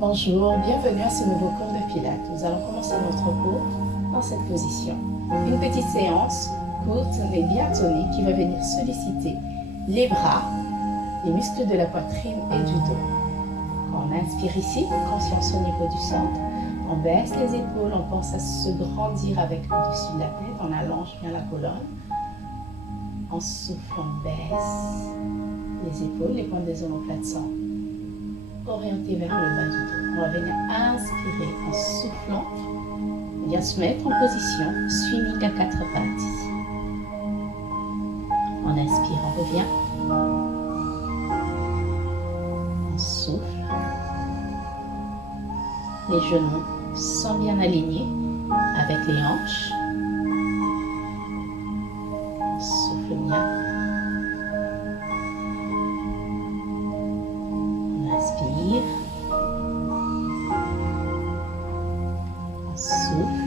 Bonjour, bienvenue à ce nouveau cours de Pilates. Nous allons commencer notre cours dans cette position. Une petite séance courte mais bien tonique qui va venir solliciter les bras, les muscles de la poitrine et du dos. Quand on inspire ici, conscience au niveau du centre, on baisse les épaules, on pense à se grandir avec au-dessus de la tête, on allonge bien la colonne. En souffle, on baisse les épaules, les pointes des omoplates sont orientées vers le bas du dos. On va venir inspirer en soufflant, on vient se mettre en position swimming à quatre pattes ici. On inspire, on revient. On souffle. Les genoux sont bien alignés avec les hanches. On souffle bien. On inspire. On souffle.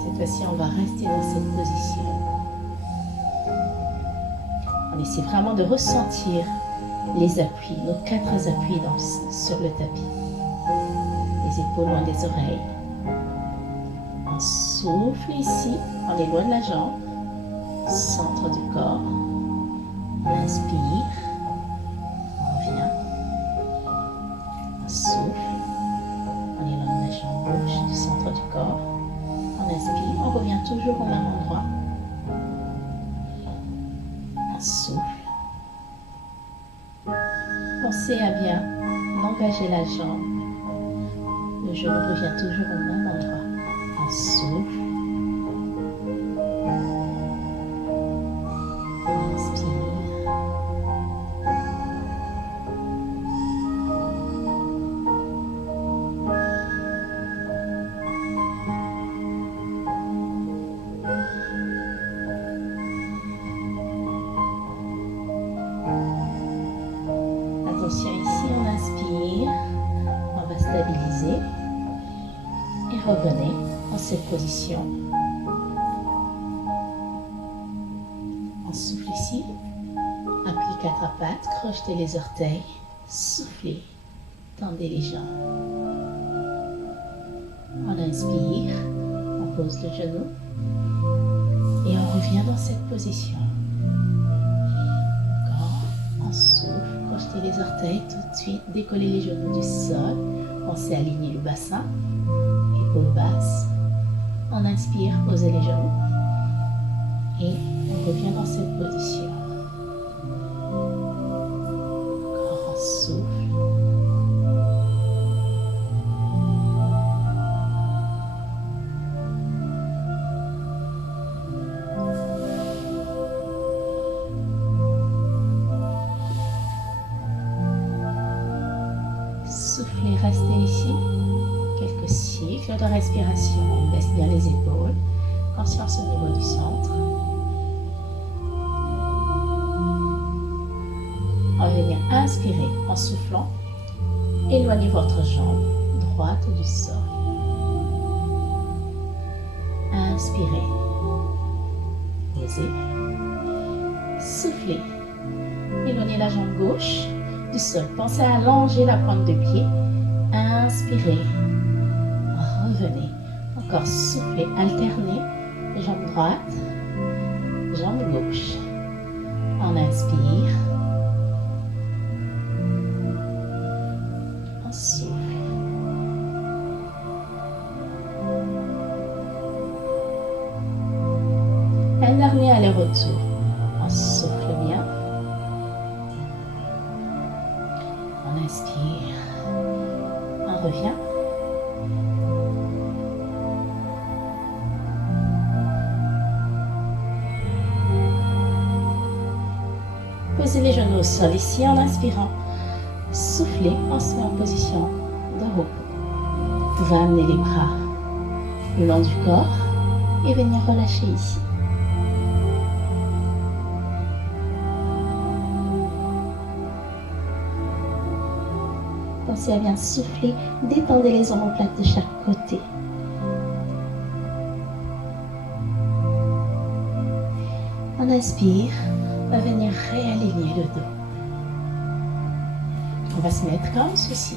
Cette fois-ci, on va rester dans cette position. On essaie vraiment de ressentir les appuis, nos quatre appuis sur le tapis. Les épaules loin des oreilles. On souffle ici, on éloigne la jambe, centre du corps. On inspire, on revient. On souffle, on éloigne la jambe gauche du centre du corps. On inspire, on revient toujours au même endroit. On souffle. Pensez à bien engager la jambe. Le genou revient toujours au même endroit. On souffle. On inspire. Attention ici, on inspire, on va stabiliser et revenez dans cette position. On souffle ici, appliquez quatre pattes, crochetez les orteils, soufflez, tendez les jambes. On inspire, on pose le genou et on revient dans cette position. On souffle, crochetez les orteils tout de suite, décollez les genoux du sol, pensez à aligner le bassin, épaules basses. On inspire, posez les genoux et on revient dans cette position. Encore on souffle. Soufflez, restez ici. Quelques cycles de respiration. On baisse bien les épaules. Conscience au niveau du centre. On va venir inspirer en soufflant. Éloignez votre jambe droite du sol. Inspirez. Posez. Soufflez. Éloignez la jambe gauche du sol. Pensez à allonger la pointe de pied. Inspirez. Revenez. Encore soufflez. Alternez. Jambe droite. Jambe gauche. On inspire. On souffle. Un dernier aller-retour. On souffle bien. On inspire, on revient. Posez les genoux au sol ici en inspirant. Soufflez, on se met en position de repos. Vous pouvez amener les bras le long du corps et venir relâcher ici. Pensez à bien souffler, détendez les omoplates de chaque côté. On inspire, on va venir réaligner le dos. On va se mettre comme ceci.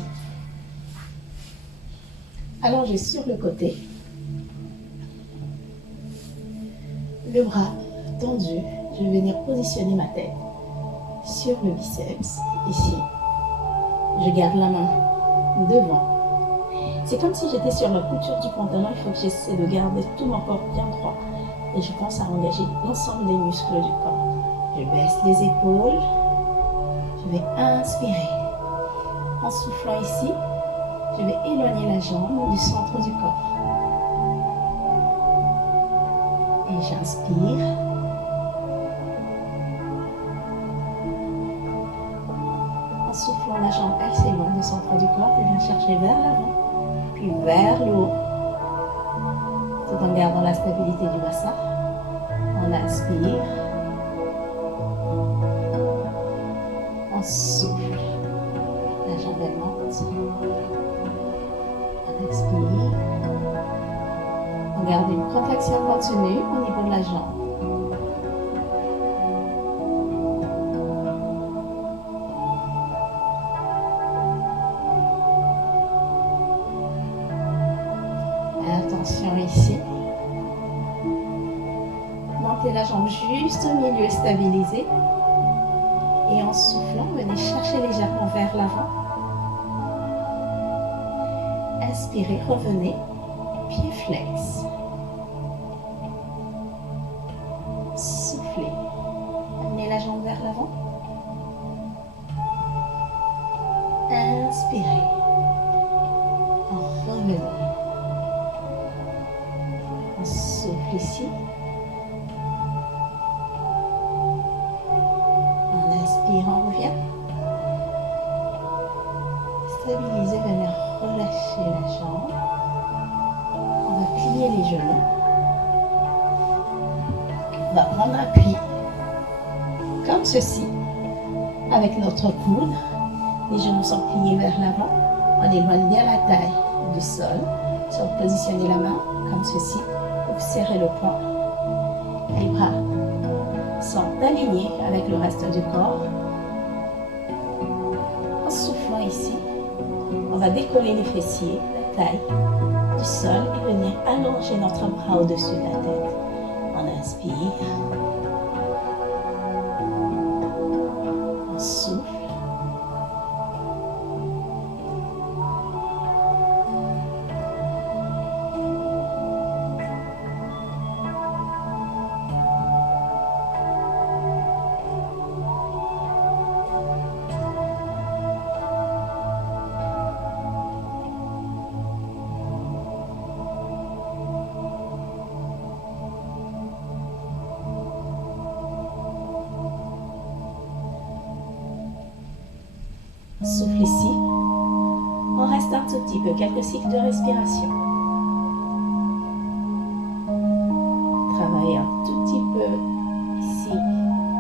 Allongé sur le côté. Le bras tendu. Je vais venir positionner ma tête sur le biceps, ici. Je garde la main devant. C'est comme si j'étais sur la couture du pantalon. Il faut que j'essaie de garder tout mon corps bien droit. Et je pense à engager l'ensemble des muscles du corps. Je baisse les épaules. Je vais inspirer. En soufflant ici, je vais éloigner la jambe du centre du corps. Et j'inspire. En soufflant, la jambe, elle s'éloigne du centre du corps. Elle vient chercher vers l'avant, puis vers le haut, tout en gardant la stabilité du bassin. On inspire. On souffle. La jambe elle monte. On expire. On garde une contraction continue au niveau de la jambe. Attention ici. Montez la jambe juste au milieu, stabilisée. Et en soufflant, venez chercher légèrement vers l'avant. Inspirez, revenez, pied flex. Soufflez. Amenez la jambe vers l'avant. Inspirez. Revenez. On souffle ici. On revient. Stabilisez, venez relâcher la jambe. On va plier les genoux. On va prendre appui comme ceci avec notre coude. Les genoux sont pliés vers l'avant. On éloigne bien la taille du sol. Si on positionne la main comme ceci, vous serrez le poing. Les bras sont alignés avec le reste du corps. En soufflant ici, on va décoller les fessiers, la taille du sol et venir allonger notre bras au-dessus de la tête. On inspire. On souffle. Souffle ici. On reste un tout petit peu, quelques cycles de respiration. Travaillez un tout petit peu ici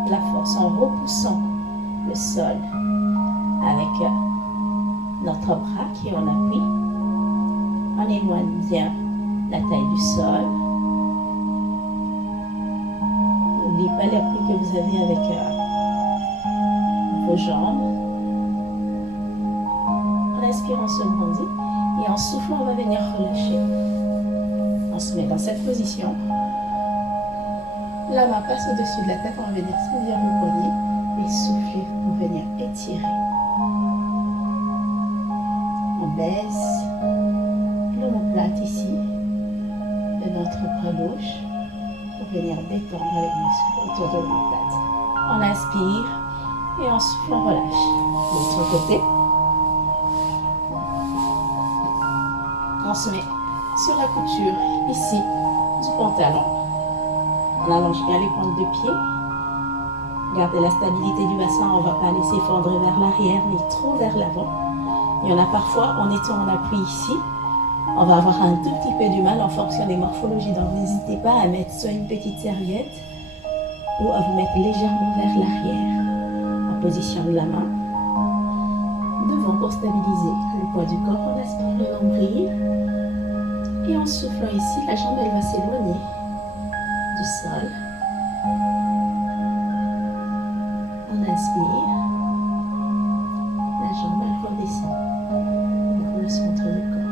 la force en repoussant le sol avec notre bras qui est en appui. On éloigne bien la taille du sol. N'oubliez pas l'appui que vous avez avec vos jambes. En inspirant, on se grandit et en soufflant, on va venir relâcher. On se met dans cette position. La main passe au-dessus de la tête, on va venir saisir le poignet et souffler pour venir étirer. On baisse l'omoplate ici de notre bras gauche pour venir détendre les muscles autour de l'omoplate. On inspire et en soufflant, on relâche. L'autre côté. On se met sur la couture ici du pantalon. On allonge bien les pointes de pied. Gardez la stabilité du bassin. On ne va pas laisser fondre vers l'arrière ni trop vers l'avant. Il y en a parfois, en étant en appui ici, on va avoir un tout petit peu du mal en fonction des morphologies. Donc n'hésitez pas à mettre soit une petite serviette ou à vous mettre légèrement vers l'arrière. En position de la main. Devant pour stabiliser le poids du corps. On aspire le nombril. Et en soufflant ici, la jambe elle va s'éloigner du sol. inspire, la jambe elle redescend vers le centre du corps.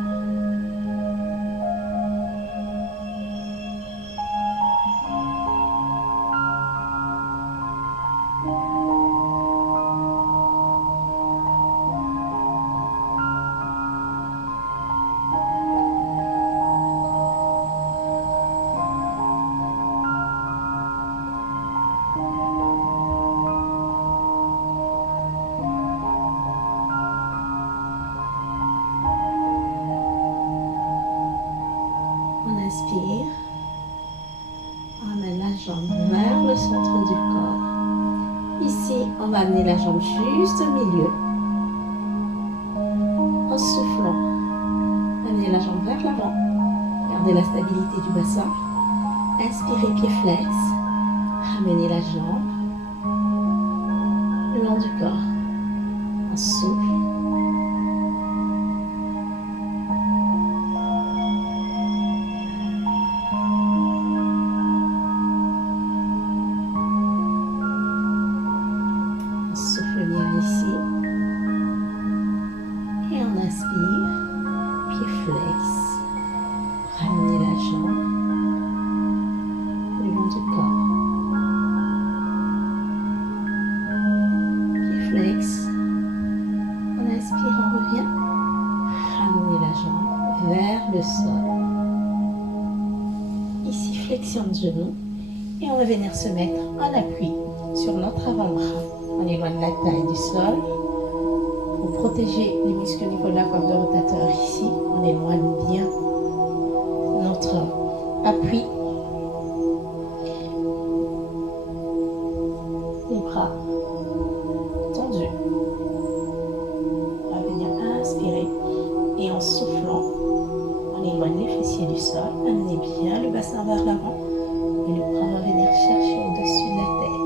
Inspire, ramène la jambe vers le centre du corps. Ici, on va amener la jambe juste au milieu. En soufflant, amenez la jambe vers l'avant. Gardez la stabilité du bassin. Inspirez, pied flex. Ramenez la jambe le long du corps. On souffle. Souffle bien ici. Et on inspire. Pied flex. Ramenez la jambe le long du corps. Pied flex. On inspire, on revient. Ramenez la jambe vers le sol. Ici, flexion de genou. Et on va venir se mettre en appui sur notre avant-bras. On éloigne la taille du sol. Pour protéger les muscles au niveau de la corde rotateur ici, on éloigne bien notre appui. Les bras tendus. On va venir inspirer et en soufflant, on éloigne les fessiers du sol. Amenez bien le bassin vers l'avant et le bras va venir chercher au-dessus de la tête.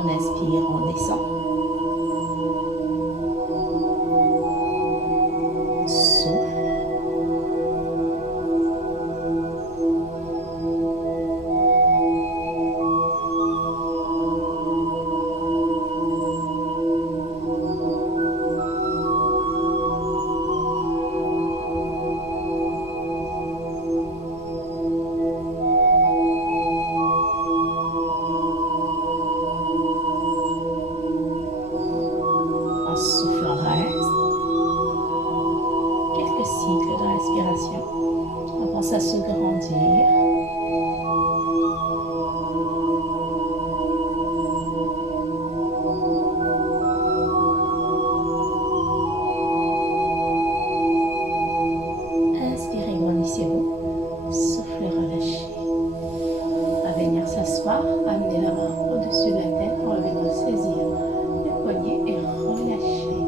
On inspire, on descend. Souffle. Souffle, on reste. Quelques cycles de respiration. On pense à se grandir. Inspirez, grandissez-vous. Soufflez, relâchez. On va venir s'asseoir. Amenez la main au-dessus de la tête. On va venir saisir le poignet et relâcher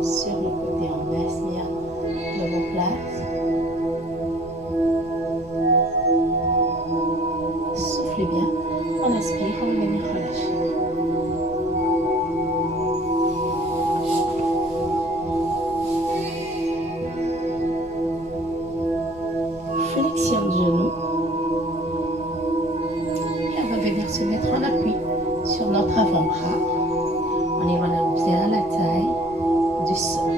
sur le côté. On baisse bien l'omoplate. Soufflez bien. On inspire, on va venir relâcher. Flexion de genou. Et on va venir se mettre en appui sur notre avant-bras. On éloigne bien la taille du sol.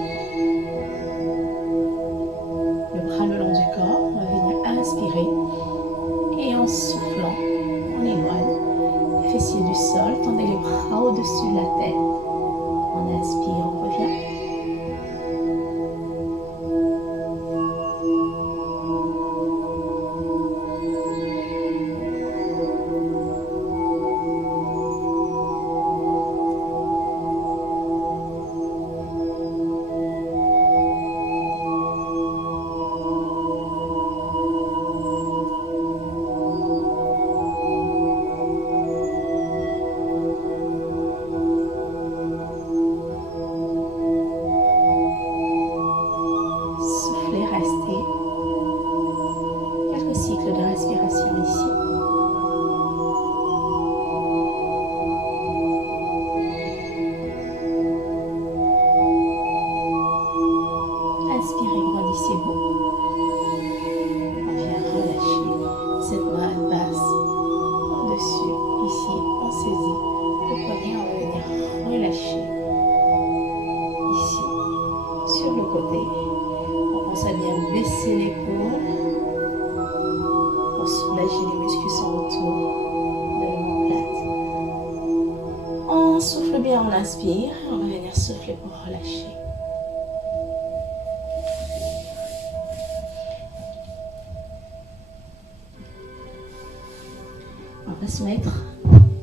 Le bras le long du corps, on va venir inspirer et en soufflant, on éloigne les fessiers du sol, tendez les bras au-dessus de la tête. On inspire, on revient. inspire, on va venir souffler pour relâcher. On va se mettre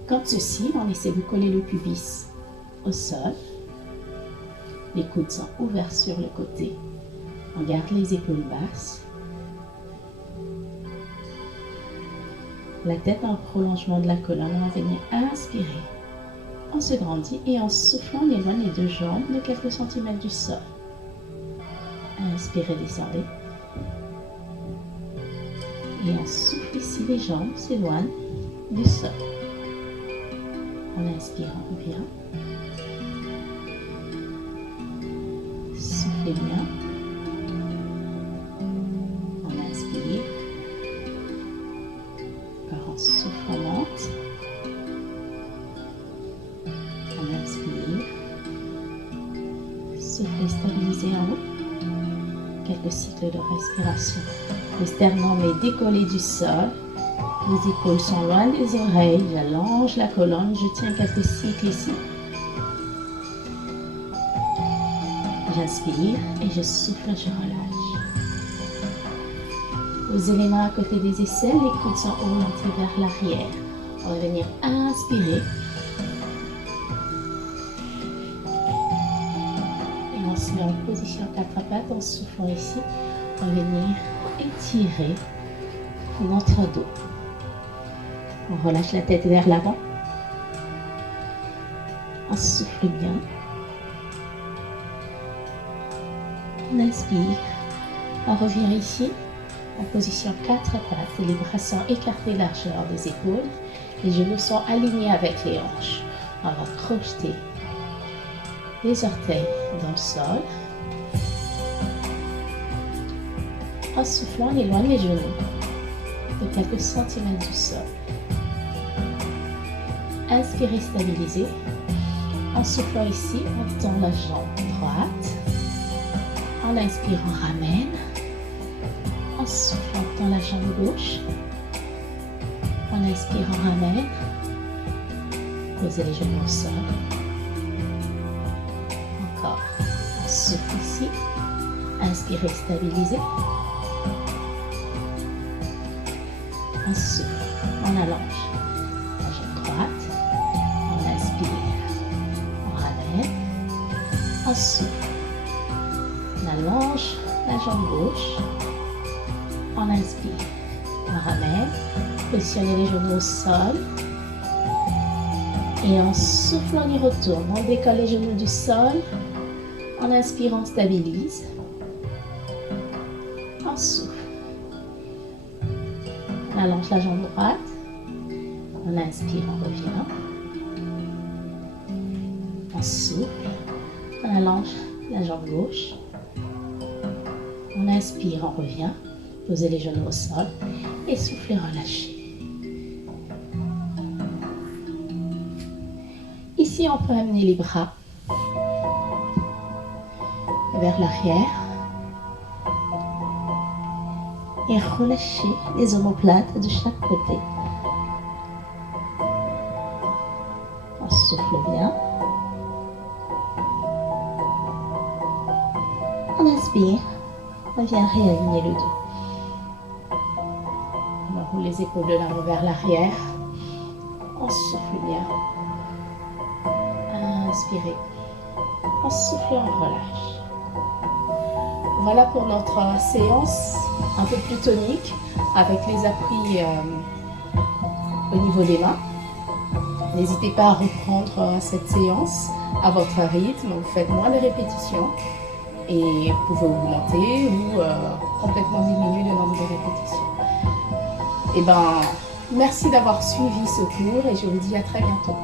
comme ceci, on essaie de coller le pubis au sol. Les coudes sont ouverts sur le côté. On garde les épaules basses. La tête en prolongement de la colonne, on va venir inspirer. On se grandit et en soufflant, on éloigne les deux jambes de quelques centimètres du sol. Inspirez, descendez. Et on souffle ici, les jambes s'éloignent du sol. On inspire, on revient. Soufflez bien. On inspire. Encore on souffle, on monte. On inspire. Soufflez, stabilisez en haut. Quelques cycles de respiration. Le sternum est décollé du sol. Les épaules sont loin des oreilles. J'allonge la colonne. Je tiens quelques cycles ici. J'inspire et je souffle, je relâche. Posez les mains à côté des aisselles. Les coudes sont orientés vers l'arrière. On va venir inspirer. Et on se met en position quatre pattes en soufflant ici. On va venir étirer notre dos. On relâche la tête vers l'avant. On souffle bien. On inspire. On revient ici en position quatre pattes. Les bras sont écartés largeur des épaules. Les genoux sont alignés avec les hanches. On va crocheter les orteils dans le sol. En soufflant, on éloigne les genoux de quelques centimètres du sol. Inspirez, stabilisez. En soufflant ici, on tend la jambe droite. En inspirant, on ramène. En soufflant, on tend la jambe gauche. En inspirant, on ramène. Posez les genoux au sol. Encore. On souffle ici. Inspirez, stabilisez. On souffle, on allonge la jambe droite, on inspire, on ramène, on souffle, on allonge la jambe gauche, on inspire, on ramène, positionnez les genoux au sol et en souffle on y retourne, on décolle les genoux du sol, en inspirant on stabilise, on souffle. On allonge la jambe droite. On inspire, on revient. On souffle. On allonge la jambe gauche. On inspire, on revient. Posez les genoux au sol. Et soufflez, relâchez. Ici, on peut amener les bras vers l'arrière. Et relâchez les omoplates de chaque côté. On souffle bien. On inspire. On vient réaligner le dos. On roule les épaules de l'avant vers l'arrière. On souffle bien. Inspirez. On souffle et on relâche. Voilà pour notre séance un peu plus tonique avec les appuis au niveau des mains. N'hésitez pas à reprendre cette séance à votre rythme. Vous faites moins de répétitions et vous pouvez augmenter ou complètement diminuer le nombre de répétitions. Et merci d'avoir suivi ce cours et je vous dis à très bientôt.